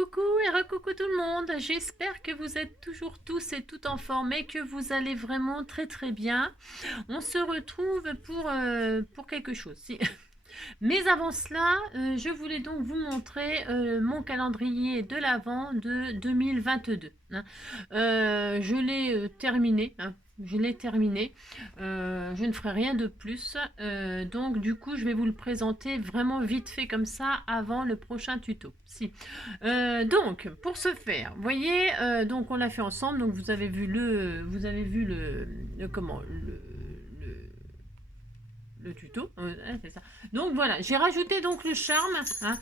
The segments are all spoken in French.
Recoucou et recoucou tout le monde, j'espère que vous êtes toujours tous et toutes en forme et que vous allez vraiment très très bien. On se retrouve pour quelque chose. Mais avant cela, je voulais donc vous montrer mon calendrier de l'Avent de 2022. Hein. Je l'ai terminé. Hein. Je l'ai terminé. Je ne ferai rien de plus. Donc du coup, je vais vous le présenter vraiment vite fait comme ça avant le prochain tuto. Si. Donc, pour ce faire, vous voyez, donc on l'a fait ensemble. Donc vous avez vu le tuto, c'est ça. Donc voilà, j'ai rajouté donc le charme. Hein.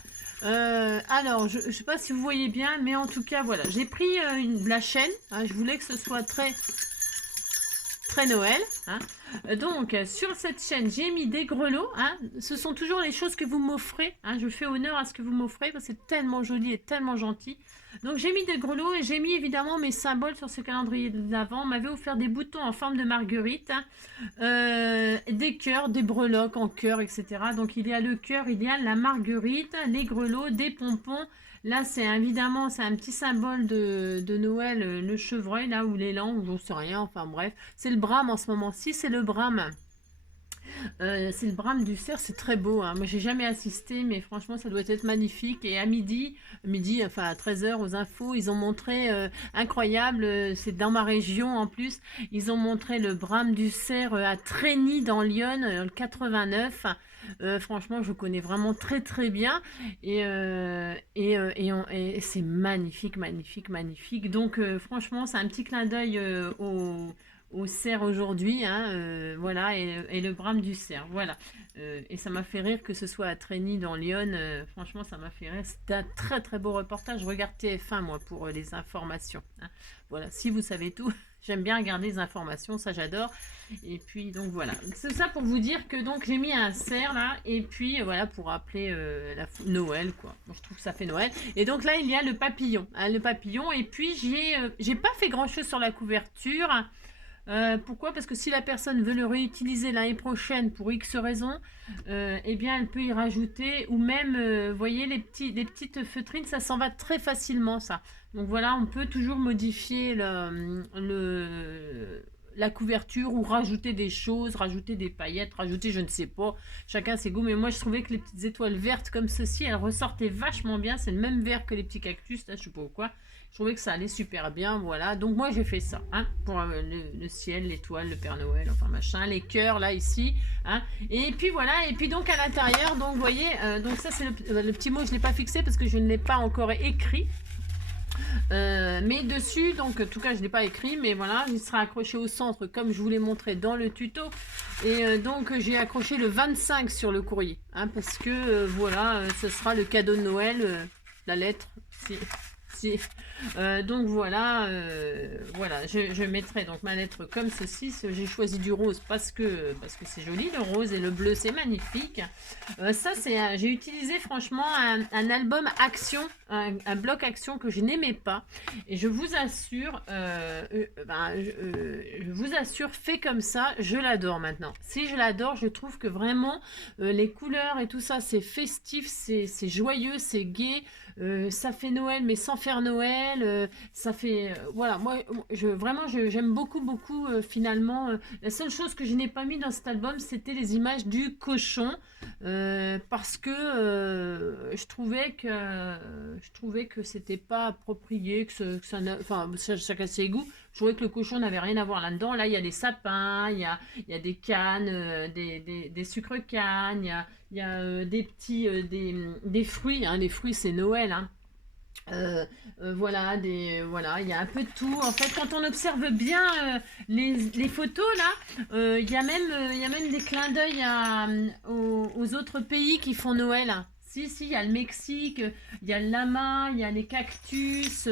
Alors, je ne sais pas si vous voyez bien, mais en tout cas, voilà, j'ai pris de la chaîne. Hein, je voulais que ce soit très Noël. Hein. Donc, sur cette chaîne, j'ai mis des grelots. Hein. Ce sont toujours les choses que vous m'offrez. Hein. Je fais honneur à ce que vous m'offrez parce que c'est tellement joli et tellement gentil. Donc, j'ai mis des grelots et j'ai mis évidemment mes symboles sur ce calendrier de l'Avent. On m'avait offert des boutons en forme de marguerite, hein. Des cœurs, des breloques en cœur, etc. Donc, il y a le cœur, il y a la marguerite, les grelots, des pompons. Là, c'est évidemment, c'est un petit symbole de Noël, le chevreuil, là, ou l'élan, ou j'en sais rien, enfin bref. C'est le brame en ce moment-ci, c'est le brame. C'est le brame du cerf, c'est très beau. Hein. Moi, j'ai jamais assisté, mais franchement, ça doit être magnifique. Et à midi, enfin à 13h aux infos, ils ont montré, incroyable, c'est dans ma région en plus, ils ont montré le brame du cerf à Trény dans l'Yonne, le 89. Franchement, je connais vraiment très très bien et c'est magnifique, magnifique, magnifique. Donc franchement, c'est un petit clin d'œil au cerf aujourd'hui, hein, voilà, et le brame du cerf, voilà. Et ça m'a fait rire que ce soit à Trény dans l'Yonne, franchement ça m'a fait rire, c'était un très très beau reportage, je regarde TF1 moi pour les informations, hein. Voilà, si vous savez tout, j'aime bien regarder les informations, ça j'adore, et puis donc voilà, c'est ça pour vous dire que donc j'ai mis un cerf là, et puis voilà, pour rappeler Noël quoi, moi, je trouve que ça fait Noël, et donc là il y a le papillon, hein, et puis j'ai pas fait grand chose sur la couverture. Pourquoi? Parce que si la personne veut le réutiliser l'année prochaine pour X raisons, eh bien elle peut y rajouter, ou même, vous voyez, les petites feutrines, ça s'en va très facilement ça. Donc voilà, on peut toujours modifier la couverture ou rajouter des choses, rajouter des paillettes, rajouter je ne sais pas, chacun ses goûts, mais moi je trouvais que les petites étoiles vertes comme ceci, elles ressortaient vachement bien, c'est le même vert que les petits cactus, là je sais pas pourquoi. Je trouvais que ça allait super bien, voilà. Donc moi j'ai fait ça, hein, pour le ciel, l'étoile, le Père Noël, enfin machin, les cœurs là ici, hein. Et puis voilà, et puis donc à l'intérieur, donc vous voyez, donc ça c'est le petit mot, je l'ai pas fixé parce que je ne l'ai pas encore écrit. Mais dessus, donc en tout cas je ne l'ai pas écrit, mais voilà, il sera accroché au centre comme je vous l'ai montré dans le tuto. Et donc j'ai accroché le 25 sur le courrier, hein, parce que voilà, ce sera le cadeau de Noël, la lettre, donc voilà, voilà, je mettrai donc ma lettre comme ceci. J'ai choisi du rose parce que c'est joli, le rose, et le bleu c'est magnifique. Ça c'est, j'ai utilisé franchement un album action, un bloc action que je n'aimais pas, et je vous assure, je vous assure, fait comme ça, je l'adore maintenant. Si je l'adore, je trouve que vraiment les couleurs et tout ça, c'est festif, c'est joyeux, c'est gai. Ça fait Noël mais sans faire Noël, ça fait voilà, moi vraiment j'aime beaucoup finalement, la seule chose que je n'ai pas mis dans cet album c'était les images du cochon, parce que je trouvais que c'était pas approprié, que ça enfin chacun ses goûts. Je trouvais que le cochon n'avait rien à voir là-dedans. Là, il y a des sapins, il y a des cannes, des sucres cannes, il y a des petits des fruits, hein. Les fruits c'est Noël, hein. Voilà, voilà, il y a un peu de tout. En fait, quand on observe bien les photos là, il y a même des clins d'œil aux autres pays qui font Noël. Si, il y a le Mexique, il y a le lama, il y a les cactus,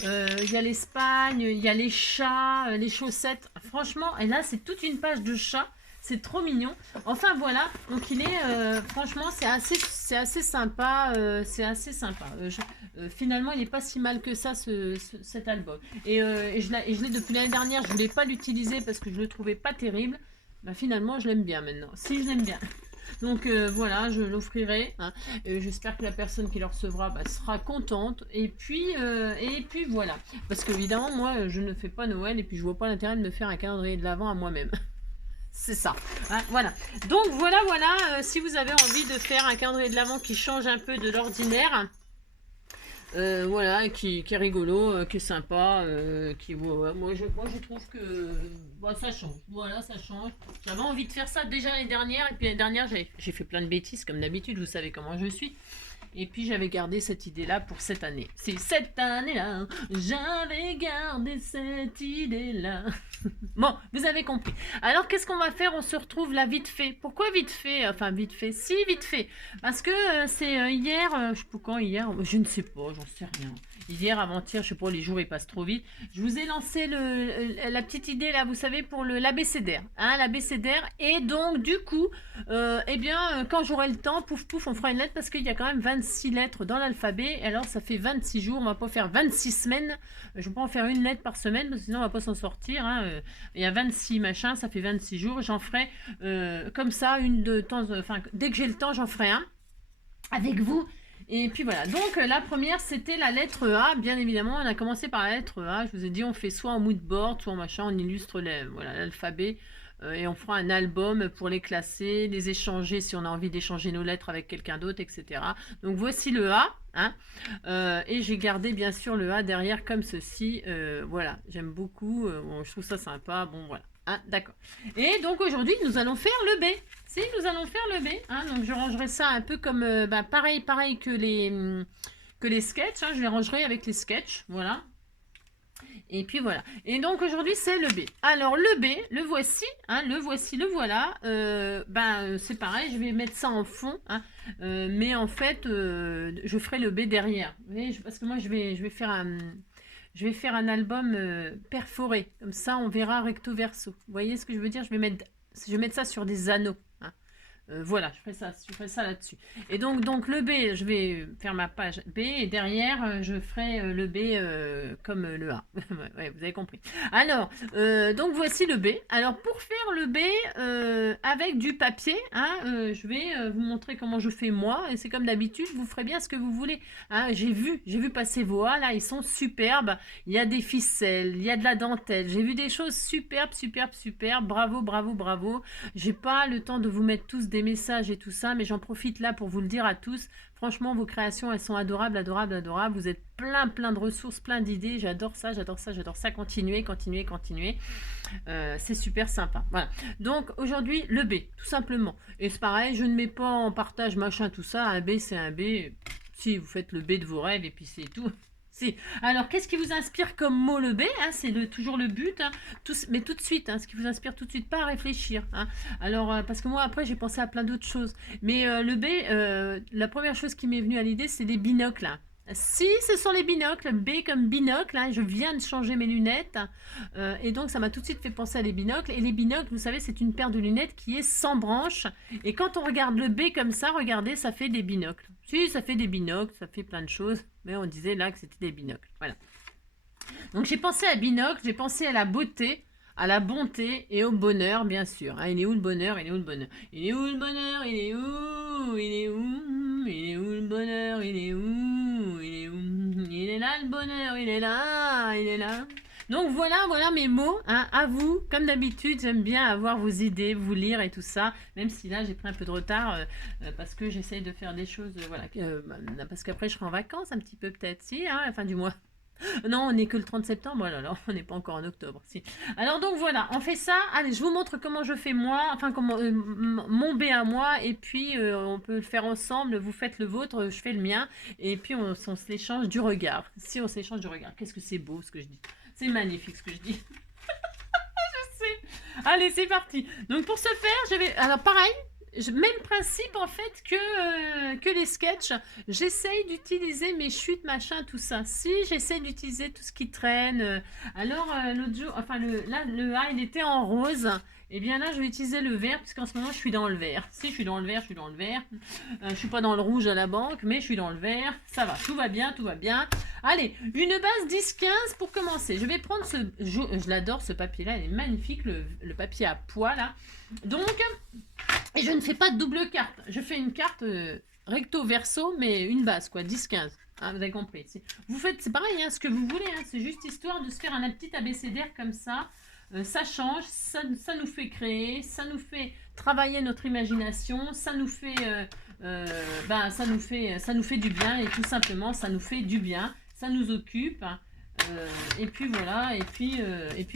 il y a l'Espagne, il y a les chats, les chaussettes. Franchement, et là, c'est toute une page de chats. C'est trop mignon. Enfin voilà, donc il est, franchement, c'est assez sympa. C'est assez sympa. Finalement, il n'est pas si mal que ça, cet album. Et je l'ai depuis l'année dernière, je ne voulais pas l'utiliser parce que je le trouvais pas terrible. Bah, finalement, je l'aime bien maintenant. Si, je l'aime bien. Donc voilà, je l'offrirai. Hein. J'espère que la personne qui le recevra bah, sera contente. Et puis voilà. Parce qu'évidemment, moi, je ne fais pas Noël et puis je vois pas l'intérêt de me faire un calendrier de l'Avent à moi-même. C'est ça. Hein, voilà. Donc voilà. Si vous avez envie de faire un calendrier de l'Avent qui change un peu de l'ordinaire. Voilà, qui est rigolo, qui est sympa, moi je trouve que bah, ça change. Voilà, ça change. J'avais envie de faire ça déjà l'année dernière, et puis l'année dernière j'ai fait plein de bêtises comme d'habitude, vous savez comment je suis. Et puis j'avais gardé cette idée-là pour cette année. C'est cette année-là, j'avais gardé cette idée-là. Bon, vous avez compris. Alors qu'est-ce qu'on va faire? On se retrouve là vite fait. Pourquoi vite fait? Enfin vite fait, si vite fait. Parce que c'est hier, je sais pas quand hier, je ne sais pas, j'en sais rien. Hier, avant-hier, je sais pas, les jours ils passent trop vite. Je vous ai lancé la petite idée là, vous savez, pour l'abécédaire. Hein, l'abécédaire. Et donc du coup, eh bien, quand j'aurai le temps, pouf pouf, on fera une lettre parce qu'il y a quand même 26 lettres dans l'alphabet. Alors ça fait 26 jours, on va pas faire 26 semaines. Je vais pas en faire une lettre par semaine parce que sinon on va pas s'en sortir. Hein. Il y a 26 machins, ça fait 26 jours. J'en ferai comme ça, une de temps, enfin dès que j'ai le temps, j'en ferai un avec vous. Et puis voilà, donc la première c'était la lettre A, bien évidemment, on a commencé par la lettre A, je vous ai dit on fait soit en mood board, soit en machin, on illustre l'alphabet et on fera un album pour les classer, les échanger si on a envie d'échanger nos lettres avec quelqu'un d'autre, etc. Donc voici le A, hein, et j'ai gardé bien sûr le A derrière comme ceci, voilà, j'aime beaucoup, bon, je trouve ça sympa, bon voilà. Hein, d'accord. Et donc aujourd'hui, nous allons faire le B. Si, nous allons faire le B. Hein, donc je rangerai ça un peu comme pareil que les sketchs. Hein, je les rangerai avec les sketchs. Voilà. Et puis voilà. Et donc aujourd'hui, c'est le B. Alors le B, le voici. Hein, le voici, le voilà. C'est pareil, je vais mettre ça en fond. Hein, mais en fait, je ferai le B derrière. Vous voyez, parce que moi, je vais faire un... Je vais faire un album perforé. Comme ça, on verra recto verso. Vous voyez ce que je veux dire? Je vais mettre ça sur des anneaux. Hein. Voilà, je ferai ça là-dessus. Et donc le B, je vais faire ma page B. Et derrière, je ferai le B comme le A. Ouais, vous avez compris. Alors, donc voici le B. Alors, pour faire le B avec du papier, hein, je vais vous montrer comment je fais moi. Et c'est comme d'habitude, vous ferez bien ce que vous voulez. Hein, j'ai vu passer vos A, là, ils sont superbes. Il y a des ficelles, il y a de la dentelle. J'ai vu des choses superbes. Bravo. J'ai pas le temps de vous mettre tous des messages et tout ça, mais j'en profite là pour vous le dire à tous. Franchement, vos créations, elles sont adorables. Vous êtes plein de ressources, plein d'idées. J'adore ça. Continuez. C'est super sympa. Voilà. Donc aujourd'hui, le B, tout simplement. Et c'est pareil, je ne mets pas en partage machin tout ça. Un B, c'est un B. Si vous faites le B de vos rêves et puis c'est tout. Si. Alors, qu'est-ce qui vous inspire comme mot le B? Hein, c'est toujours le but. Hein, mais tout de suite, hein, ce qui vous inspire tout de suite, pas à réfléchir. Hein. Alors, parce que moi, après, j'ai pensé à plein d'autres choses. Mais le B, la première chose qui m'est venue à l'idée, c'est des binocles. Hein. Si, ce sont les binocles, B comme binocle, hein, je viens de changer mes lunettes, et donc ça m'a tout de suite fait penser à les binocles, et les binocles, vous savez, c'est une paire de lunettes qui est sans branche, et quand on regarde le B comme ça, regardez, ça fait des binocles. Si, ça fait des binocles, ça fait plein de choses, mais on disait là que c'était des binocles, voilà. Donc j'ai pensé à binocle, j'ai pensé à la beauté, à la bonté et au bonheur, bien sûr. Hein, il est où le bonheur? Il est où le bonheur? Il est où le bonheur? Il est où? Il est où? Il est où le bonheur? Il est où? Il est où? Il est là le bonheur, il est là. Donc voilà mes mots, hein, à vous. Comme d'habitude, j'aime bien avoir vos idées, vous lire et tout ça. Même si là, j'ai pris un peu de retard parce que j'essaye de faire des choses, voilà. Parce qu'après, je serai en vacances un petit peu peut-être, si, hein, à la fin du mois. Non, on n'est que le 30 septembre, oh là là, on n'est pas encore en octobre. Si. Alors donc voilà, on fait ça. Allez, je vous montre comment je fais moi, enfin comment mon B à moi, et puis on peut le faire ensemble. Vous faites le vôtre, je fais le mien, et puis on s'échange du regard. Si on s'échange du regard, qu'est-ce que c'est beau ce que je dis. C'est magnifique ce que je dis. Je sais. Allez, c'est parti. Donc pour ce faire, je vais... Alors pareil, même principe en fait que les sketchs. J'essaye d'utiliser mes chutes, machin, tout ça. Si j'essaye d'utiliser tout ce qui traîne. Alors l'autre jour, enfin le A il était en rose. Et bien là je vais utiliser le vert puisqu'en ce moment je suis dans le vert. Si je suis dans le vert, je suis dans le vert. Je suis pas dans le rouge à la banque, mais je suis dans le vert. Ça va, tout va bien. Allez, une base 10-15 pour commencer. Je vais prendre je l'adore ce papier là, il est magnifique, le papier à pois là. Donc Et je ne fais pas de double carte. Je fais une carte recto verso, mais une base, quoi, 10-15. Hein, vous avez compris. Vous faites, c'est pareil, hein, ce que vous voulez. Hein, c'est juste histoire de se faire un petit abécédaire comme ça. Ça change, ça nous fait créer, ça nous fait travailler notre imagination, ça nous fait, ça nous fait du bien et tout simplement, ça nous fait du bien, ça nous occupe. Et puis voilà, et puis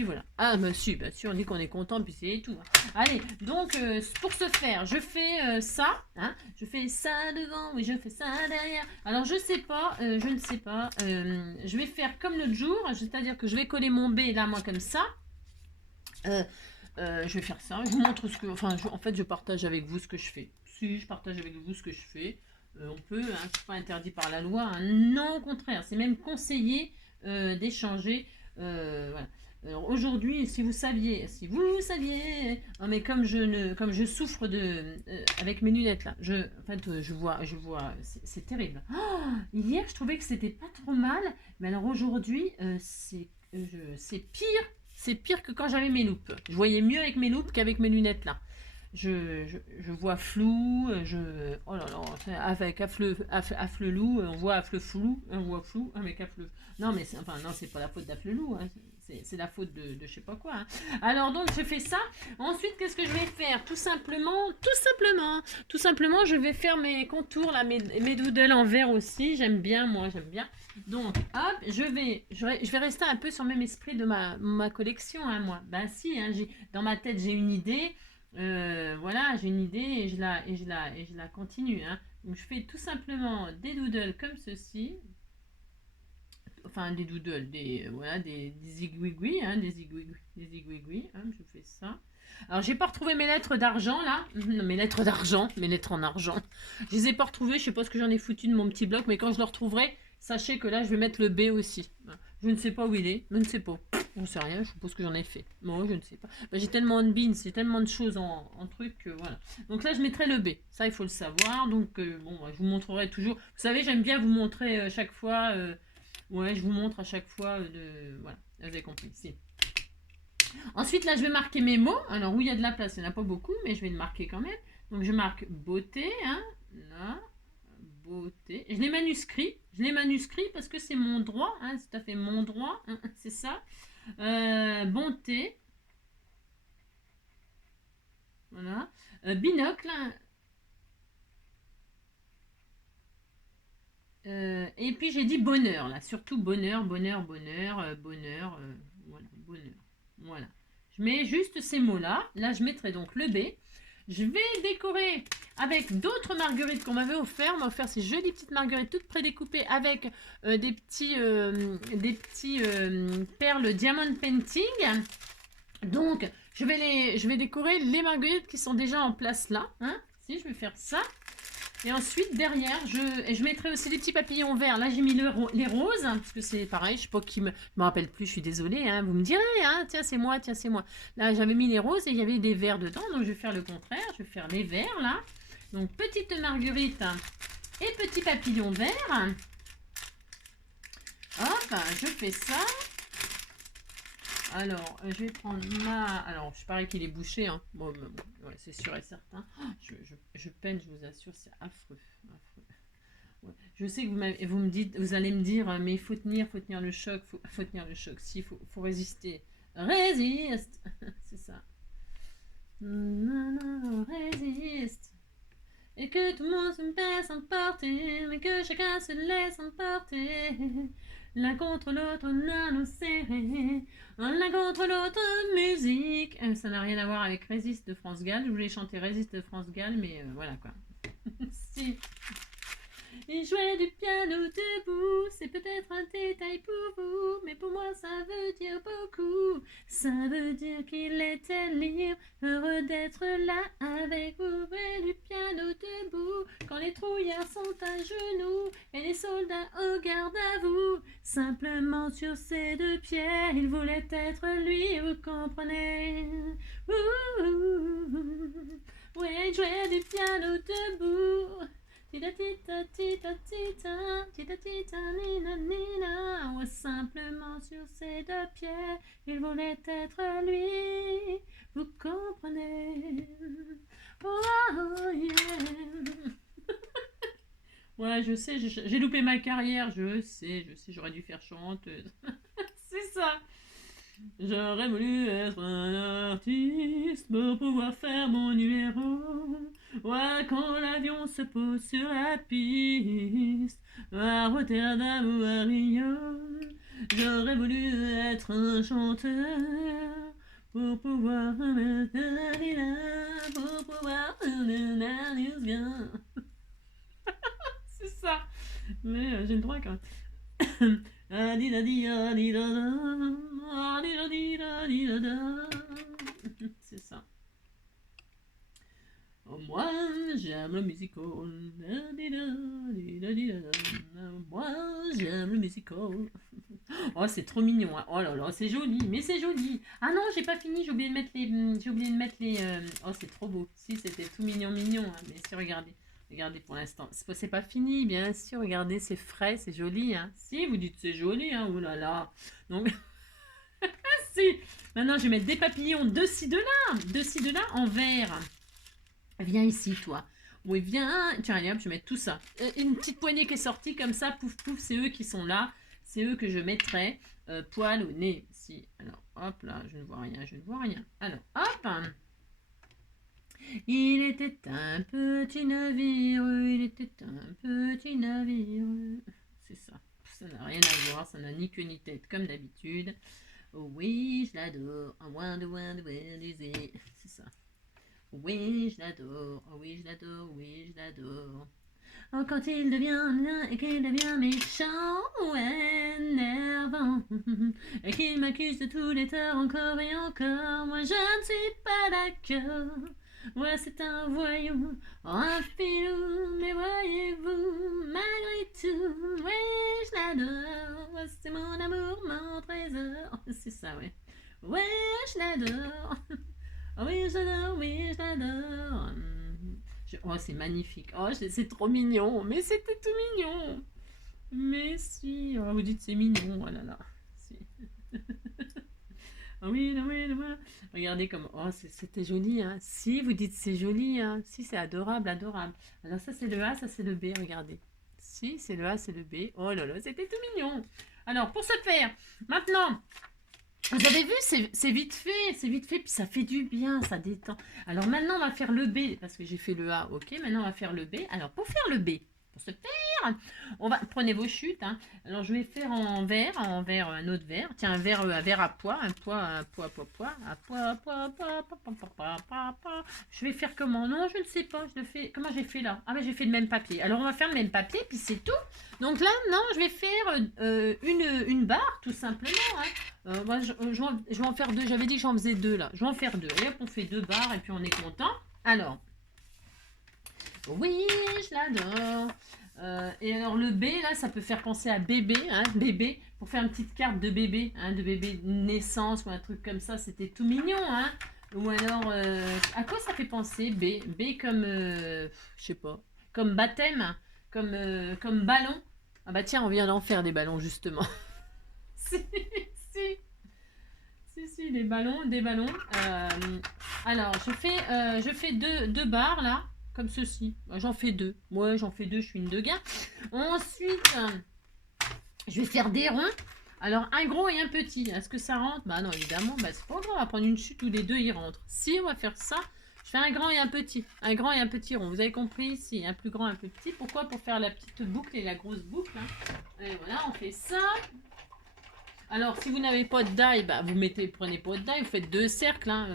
voilà. Ah, monsieur, bien sûr, on dit qu'on est content, puis c'est tout. Hein. Allez, donc pour ce faire, je fais ça, hein, je fais ça devant, oui, je fais ça derrière. Alors je sais pas, je ne sais pas, je vais faire comme l'autre jour, c'est-à-dire que je vais coller mon B là, moi, comme ça. Je vais faire ça, je vous montre ce que, enfin, en fait, je partage avec vous ce que je fais. Si, je partage avec vous ce que je fais. On peut, hein, c'est pas interdit par la loi. Hein. Non, au contraire, c'est même conseillé d'échanger. Voilà. Alors aujourd'hui, si vous saviez, oh, mais comme je souffre avec mes lunettes là, en fait, je vois, c'est terrible. Oh, hier, je trouvais que c'était pas trop mal, mais alors aujourd'hui, c'est pire. C'est pire que quand j'avais mes loupes. Je voyais mieux avec mes loupes qu'avec mes lunettes là. Je vois flou, oh là là, avec afflelou, on voit affleflou, on voit flou avec affle. Non mais non, c'est pas la faute d'afflelou, hein. C'est la faute de je sais pas quoi. Hein. Alors donc je fais ça. Ensuite qu'est-ce que je vais faire? Tout simplement, je vais faire mes contours là, mes doodles en vert aussi. J'aime bien, moi j'aime bien. Donc hop, je vais rester un peu sur le même esprit de ma collection, hein, moi. Ben si, hein, dans ma tête j'ai une idée. Voilà, j'ai une idée et je la continue. Hein. Donc, je fais tout simplement des doodles comme ceci. Enfin, des doodles, voilà, des zigouigouis, hein, des zigouigouis, hein, je fais ça. Alors, j'ai pas retrouvé mes lettres d'argent, là. Non, mes lettres en argent. Je les ai pas retrouvées, je sais pas ce que j'en ai foutu de mon petit bloc, mais quand je le retrouverai, sachez que là, je vais mettre le B aussi. Je ne sais pas où il est, je ne sais pas. Je ne sais rien, je suppose que j'en ai fait. Moi, je ne sais pas. J'ai tellement de beans, j'ai tellement de choses en truc que voilà. Donc là, je mettrai le B. Ça, il faut le savoir. Donc, bon, je vous montrerai toujours. Vous savez, j'aime bien vous montrer chaque fois. Ouais, je vous montre à chaque fois. Voilà, vous avez compris. Si. Ensuite, là, je vais marquer mes mots. Alors, où il y a de la place, il n'y en a pas beaucoup, mais je vais le marquer quand même. Donc, je marque beauté. Hein, là. Beauté. Je l'ai manuscrit. Parce que c'est mon droit. Hein, c'est tout à fait mon droit. Hein, c'est ça. Bonté. Voilà. Binocle. Et puis j'ai dit bonheur là. Surtout bonheur. Bonheur. Voilà. Bonheur. Voilà. Je mets juste ces mots-là. Là, je mettrai donc le B. Je vais décorer avec d'autres marguerites qu'on m'avait offert. On m'a offert ces jolies petites marguerites toutes prédécoupées avec des petits perles diamond painting. Donc, je vais décorer les marguerites qui sont déjà en place là. Hein. Si, je vais faire ça. Et ensuite, derrière, je mettrai aussi des petits papillons verts. Là, j'ai mis les roses, hein, parce que c'est pareil, je sais pas qui me rappelle plus, je suis désolée. Hein, vous me direz, hein, tiens, c'est moi. Là, j'avais mis les roses et il y avait des verts dedans, donc je vais faire le contraire. Je vais faire les verts, là. Donc, petite marguerite et petit papillon vert. Hop, je fais ça. Alors, je vais prendre alors, je parie qu'il est bouché. Hein. Bon, ouais, c'est sûr et certain. Je peine, je vous assure, c'est affreux. Ouais. Je sais que vous allez me dire, mais il faut tenir le choc. Faut tenir le choc. Si, faut résister. Résiste. C'est ça. Résiste. Et que tout le monde se laisse emporter, mais que chacun se laisse emporter. L'un contre l'autre, on a nous serré. L'un contre l'autre, musique. Ça n'a rien à voir avec Résiste de France Gall. Je voulais chanter Résiste de France Gall, mais voilà quoi. Si. Il jouait du piano debout, c'est peut-être un détail pour vous, mais pour moi ça veut dire beaucoup. Ça veut dire qu'il était libre, heureux d'être là avec vous, et du piano debout, quand les trouillards sont à genoux, et les soldats au garde à vous. Simplement sur ses deux pieds, il voulait être lui, vous comprenez. Ouais, il jouait du piano debout. Tita tita tita tita, tita tita nina nina. Ou simplement sur ses deux pieds, il voulait être lui. Vous comprenez? Oh yeah. Ouais, je sais, j'ai loupé ma carrière, je sais, j'aurais dû faire chanteuse. C'est ça. J'aurais voulu être un artiste pour pouvoir faire mon numéro. Ouais, quand l'avion se pose sur la piste, à Rotterdam ou à Rio, j'aurais voulu être un chanteur pour pouvoir c'est ça. Mais j'ai le droit quand même. C'est ça. Oh, moi, j'aime le musical. Moi, j'aime le musical. Oh, c'est trop mignon. Hein. Oh là là, c'est joli. Mais c'est joli. Ah non, j'ai pas fini. J'ai oublié de mettre les... Oh, c'est trop beau. Si, c'était tout mignon, mignon. Hein. Mais si, regardez. Regardez pour l'instant. C'est pas fini, bien sûr. Regardez, c'est frais, c'est joli. Hein. Si, vous dites c'est joli. Hein. Ouh là là. Donc, si. Maintenant, je vais mettre des papillons de-ci, de-là. De-ci, de-là en vert. Viens ici, toi. Oui, viens. Tiens, allez hop, je vais mettre tout ça. Une petite poignée qui est sortie comme ça. Pouf, pouf, c'est eux qui sont là. C'est eux que je mettrai. Poil au nez. Si. Alors, hop là, je ne vois rien, je ne vois rien. Alors, hop. Il était un petit navire, il était un petit navire. C'est ça. Ça n'a rien à voir, ça n'a ni queue ni tête, comme d'habitude. Oh oui, je l'adore. C'est ça. Oui, je l'adore. Oh oui, je l'adore. Oui, je l'adore. Oh, quand il devient bien et qu'il devient méchant ou énervant et qu'il m'accuse de tous les torts encore et encore, moi je ne suis pas d'accord. Ouais, c'est un voyou, un filou, mais voyez-vous, malgré tout, oui, je l'adore, c'est mon amour, mon trésor. C'est ça, ouais. Ouais, je l'adore. Oh oui, je l'adore, oui, je l'adore. Oh, c'est magnifique. Oh, c'est trop mignon. Mais c'était tout mignon. Mais si. Oh, vous dites c'est mignon. Oh là là. Si. Ah oui, oui, oui. Regardez comme... Oh, c'était joli. Hein. Si, vous dites c'est joli. Hein. Si, c'est adorable, adorable. Alors ça, c'est le A, ça, c'est le B. Regardez. Si, c'est le A, c'est le B. Oh là là, c'était tout mignon. Alors, pour ce faire, maintenant... Vous avez vu, c'est vite fait, puis ça fait du bien, ça détend. Alors maintenant, on va faire le B, parce que j'ai fait le A, ok, maintenant on va faire le B. Alors pour faire le B, pour se faire, prenez vos chutes, hein. Alors je vais faire en vert, un autre vert. Tiens, un vert à pois, à pois. Je vais faire comment? Non, je ne sais pas, je le fais, comment j'ai fait là? Ah ben j'ai fait le même papier. Alors on va faire le même papier, puis c'est tout. Donc là, non, je vais faire une barre, tout simplement, hein. Moi, je vais en faire deux. J'avais dit que j'en faisais deux là. Je vais en faire deux. Et hop, on fait deux barres et puis on est content. Alors, oui, je l'adore. Et alors le B là, ça peut faire penser à bébé, hein, bébé. Pour faire une petite carte de bébé, hein, de bébé de naissance ou un truc comme ça, c'était tout mignon, hein. Ou alors, à quoi ça fait penser B? B comme, je sais pas, comme baptême, comme ballon. Ah bah tiens, on vient d'en faire des ballons justement. Si. Si, des ballons. Alors, je fais deux barres, là, comme ceci. J'en fais deux. Ouais, j'en fais deux, je suis une de gain. Ensuite, je vais faire des ronds. Alors, un gros et un petit. Est-ce que ça rentre? Bah non, évidemment. Bah, c'est pas grave, on va prendre une chute où les deux, ils rentrent. Si, on va faire ça. Je fais un grand et un petit. Un grand et un petit rond. Vous avez compris ici, un plus grand, un plus petit. Pourquoi? Pour faire la petite boucle et la grosse boucle. Hein. Et voilà, on fait ça. Alors, si vous n'avez pas de die, bah, prenez pas de die, vous faites deux cercles. Hein.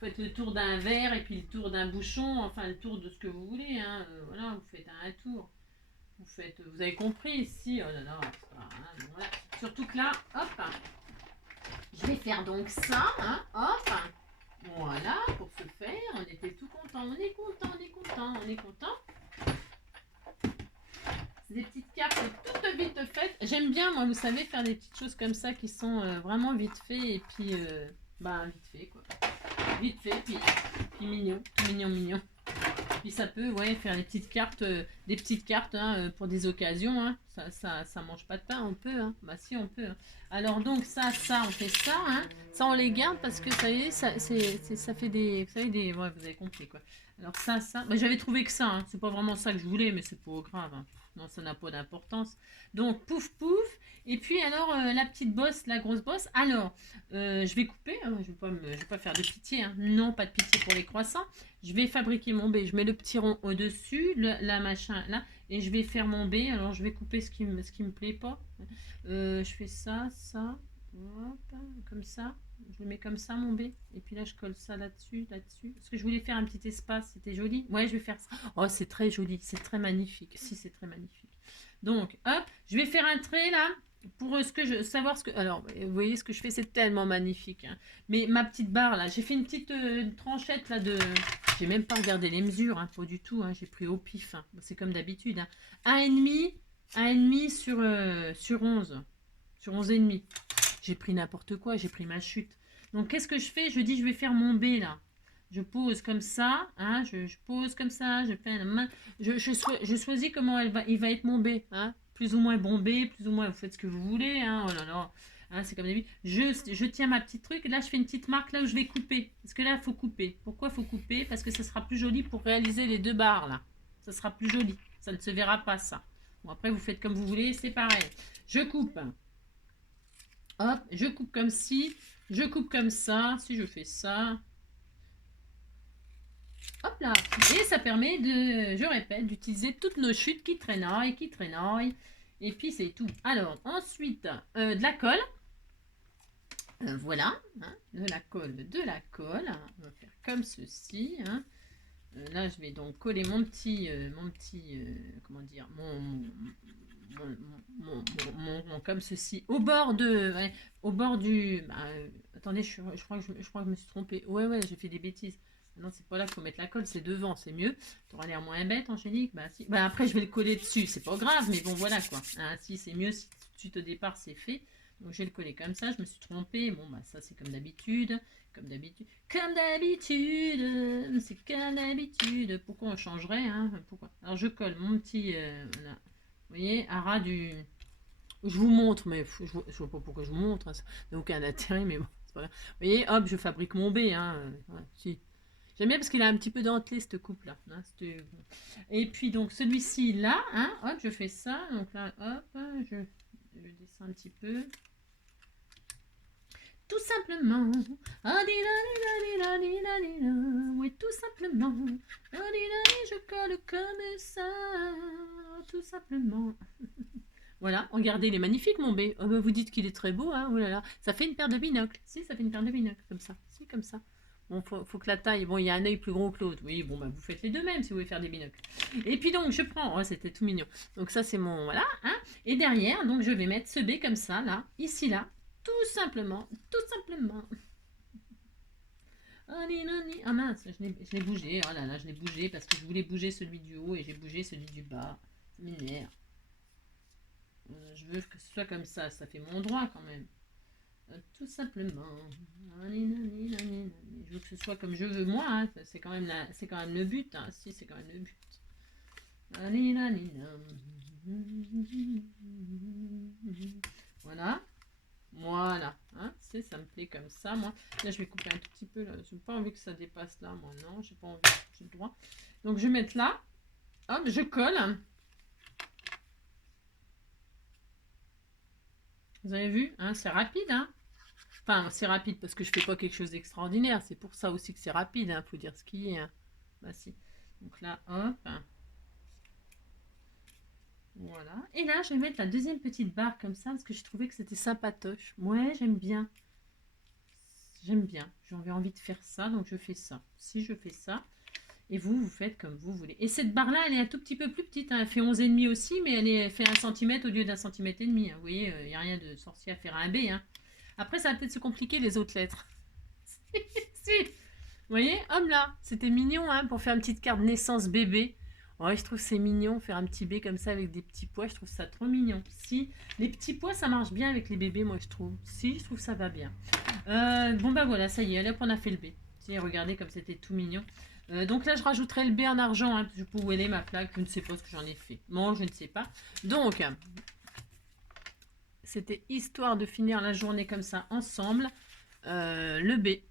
Vous faites le tour d'un verre et puis le tour d'un bouchon, enfin le tour de ce que vous voulez. Hein. Voilà, vous faites un tour. Vous avez compris ici. Oh là là, hein, voilà. Surtout que là, hop, je vais faire donc ça, hein, hop. Voilà, pour ce faire, on était tout content, on est content. C'est des petites cartes toutes vite faites. J'aime bien, moi, vous savez, faire des petites choses comme ça qui sont vraiment vite fait et puis, vite fait, quoi. Vite fait, puis mignon, tout mignon. Puis ça peut, ouais, faire des petites cartes hein, pour des occasions. Hein. Ça mange pas de pain, on peut. Hein. Bah si, on peut. Hein. Alors donc ça, on fait ça. Hein. Ça, on les garde parce que ça y est, ça fait des, vous savez, des, ouais, vous avez compris quoi. Alors ça. Bah, j'avais trouvé que ça. Hein. C'est pas vraiment ça que je voulais, mais c'est pas grave. Hein. Non, ça n'a pas d'importance. Donc pouf pouf. Et puis alors la petite bosse, la grosse bosse. Alors je vais couper. Hein. Je vais pas faire de pitié. Hein. Non, pas de pitié pour les croissants. Je vais fabriquer mon B. Je mets le petit rond au-dessus, la machin là, et je vais faire mon B. Alors je vais couper ce qui me plaît pas. Je fais ça, hop, comme ça. Je le mets comme ça mon B. Et puis là je colle ça là-dessus. Parce que je voulais faire un petit espace. C'était joli. Ouais, je vais faire ça. Oh, c'est très joli. C'est très magnifique. Si, c'est très magnifique. Donc, hop, je vais faire un trait là. Pour savoir ce que... Alors, vous voyez ce que je fais, c'est tellement magnifique. Hein. Mais ma petite barre, là, j'ai fait une petite tranchette, là, de... J'ai même pas regardé les mesures, hein, pas du tout. Hein, j'ai pris au pif. Hein. C'est comme d'habitude. Hein. 1,5 sur 11. Sur 11,5. J'ai pris n'importe quoi, j'ai pris ma chute. Donc, qu'est-ce que je fais? Je dis, je vais faire mon B, là. Je pose comme ça, hein, je pose comme ça, je fais la main. Je choisis comment il va être mon B, hein. Plus ou moins bombé, plus ou moins vous faites ce que vous voulez, hein, oh là là, hein, c'est comme d'habitude. Je tiens ma petite truc, là je fais une petite marque là où je vais couper, parce que là il faut couper. Pourquoi il faut couper? Parce que ça sera plus joli pour réaliser les deux barres là, ça sera plus joli, ça ne se verra pas ça. Bon après vous faites comme vous voulez, c'est pareil. Je coupe, hop, je coupe comme ci, je coupe comme ça, si je fais ça. Hop là. Et ça permet de, je répète, d'utiliser toutes nos chutes qui traînaillent. Et puis c'est tout. Alors ensuite, de la colle. Voilà. Hein, de la colle. On va faire comme ceci. Hein. Là, je vais donc coller mon petit comment dire, mon comme ceci au bord de, ouais, au bord du. Attendez, je crois que je me suis trompée. Ouais, j'ai fait des bêtises. Non, c'est pas là qu'il faut mettre la colle, c'est devant, c'est mieux. Tu auras l'air moins bête, Angélique. Bah, si. Bah, après, je vais le coller dessus, c'est pas grave, mais bon, voilà quoi. Hein, si, c'est mieux, si tout de suite au départ, c'est fait. Donc, je vais le coller comme ça, je me suis trompée. Bon, bah, ça, c'est comme d'habitude. C'est comme d'habitude. Pourquoi on changerait, hein? Pourquoi? Alors, je colle mon petit, voilà. Vous voyez, à ras du... Je vous montre, mais je vois pas pourquoi je vous montre. Hein, ça n'a aucun intérêt, mais bon, c'est pas grave. Vous voyez, hop, je fabrique mon B, hein. Voilà, si. J'aime bien parce qu'il a un petit peu dentelé cette coupe là. Hein, et puis donc celui-ci là, hein, hop, je fais ça. Donc là, hop, je descends un petit peu. Tout simplement. Oui, tout simplement. Je colle comme ça. Tout simplement. Voilà, regardez, il est magnifique mon B. Oh, bah, vous dites qu'il est très beau, hein. Oh là là. Ça fait une paire de binocles. Si, ça fait une paire de binocles, comme ça. Si, comme ça. Bon, faut que la taille... Bon, il y a un œil plus gros que l'autre. Oui, bon, bah, vous faites les deux mêmes si vous voulez faire des binocles. Et puis donc, je prends... Oh, c'était tout mignon. Donc ça, c'est mon... Voilà, hein. Et derrière, donc, je vais mettre ce B comme ça, là. Ici, là. Tout simplement. Ah mince, je l'ai bougé. Oh là là, je l'ai bougé parce que je voulais bouger celui du haut et j'ai bougé celui du bas. Ça m'énerve. Je veux que ce soit comme ça. Ça fait mon droit, quand même. Tout simplement. Je veux que ce soit comme je veux moi. Hein. C'est quand même le but. Hein. Si, c'est quand même le but. Voilà. Hein. Ça me plaît comme ça. Moi, là, je vais couper un tout petit peu. Je n'ai pas envie que ça dépasse là. Moi, non, j'ai pas envie. J'ai le droit. Donc, je vais mettre là. Hop, je colle. Vous avez vu, hein, c'est rapide, hein. Enfin, c'est rapide parce que je fais pas quelque chose d'extraordinaire. C'est pour ça aussi que c'est rapide, hein, faut dire ce qui est. Hein. Bah si. Donc là, hop. Voilà. Et là, je vais mettre la deuxième petite barre comme ça parce que j'ai trouvé que c'était sympatoche. Ouais, j'aime bien. J'avais envie de faire ça, donc je fais ça. Si je fais ça, et vous faites comme vous voulez. Et cette barre-là, elle est un tout petit peu plus petite. Hein. Elle fait 11,5 aussi, mais elle fait 1 cm au lieu d'1,5 cm. Hein. Vous voyez, il n'y a rien de sorcier à faire un B. Hein. Après, ça va peut-être se compliquer les autres lettres. Si. Vous voyez, hop là, c'était mignon hein, pour faire une petite carte naissance bébé. Ouais, je trouve c'est mignon, faire un petit B comme ça avec des petits pois, je trouve ça trop mignon. Si, les petits pois, ça marche bien avec les bébés, moi je trouve. Si, je trouve ça va bien. Bon bah voilà, ça y est, là on a fait le B. Si, regardez comme c'était tout mignon. Donc là, je rajouterai le B en argent, hein, parce que où elle est ma plaque, je ne sais pas ce que j'en ai fait. Bon, je ne sais pas. Donc, c'était histoire de finir la journée comme ça ensemble. Le B,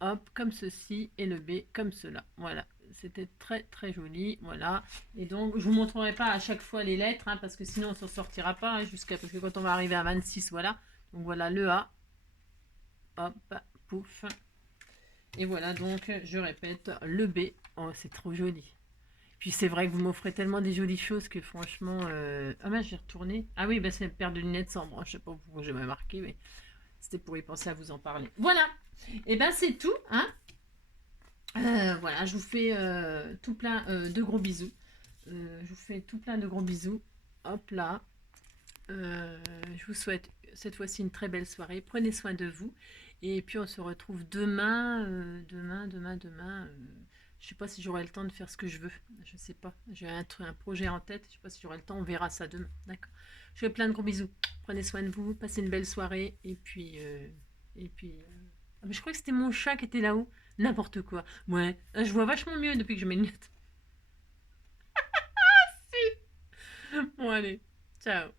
hop, comme ceci, et le B comme cela. Voilà, c'était très très joli. Voilà, et donc je vous montrerai pas à chaque fois les lettres, hein, parce que sinon on s'en sortira pas, hein, parce que quand on va arriver à 26, voilà. Donc voilà le A, hop, pouf. Et voilà, donc je répète, le B. Oh, c'est trop joli. Puis c'est vrai que vous m'offrez tellement des jolies choses que franchement... Ah ben j'ai retourné. Ah oui, bah, c'est une paire de lunettes sans bras. Je sais pas pourquoi j'ai mal marqué, mais c'était pour y penser à vous en parler. Voilà. Et ben c'est tout. Hein. Voilà, je vous fais tout plein de gros bisous. Je vous fais tout plein de gros bisous. Hop là. Je vous souhaite cette fois-ci une très belle soirée. Prenez soin de vous. Et puis on se retrouve demain. Demain. Je sais pas si j'aurai le temps de faire ce que je veux. Je sais pas. J'ai un projet en tête. Je sais pas si j'aurai le temps. On verra ça demain. D'accord. Je vous fais plein de gros bisous. Prenez soin de vous. Passez une belle soirée. Et puis. Ah, mais je crois que c'était mon chat qui était là-haut. N'importe quoi. Ouais. Je vois vachement mieux depuis que je mets une lunettes. Bon, allez. Ciao.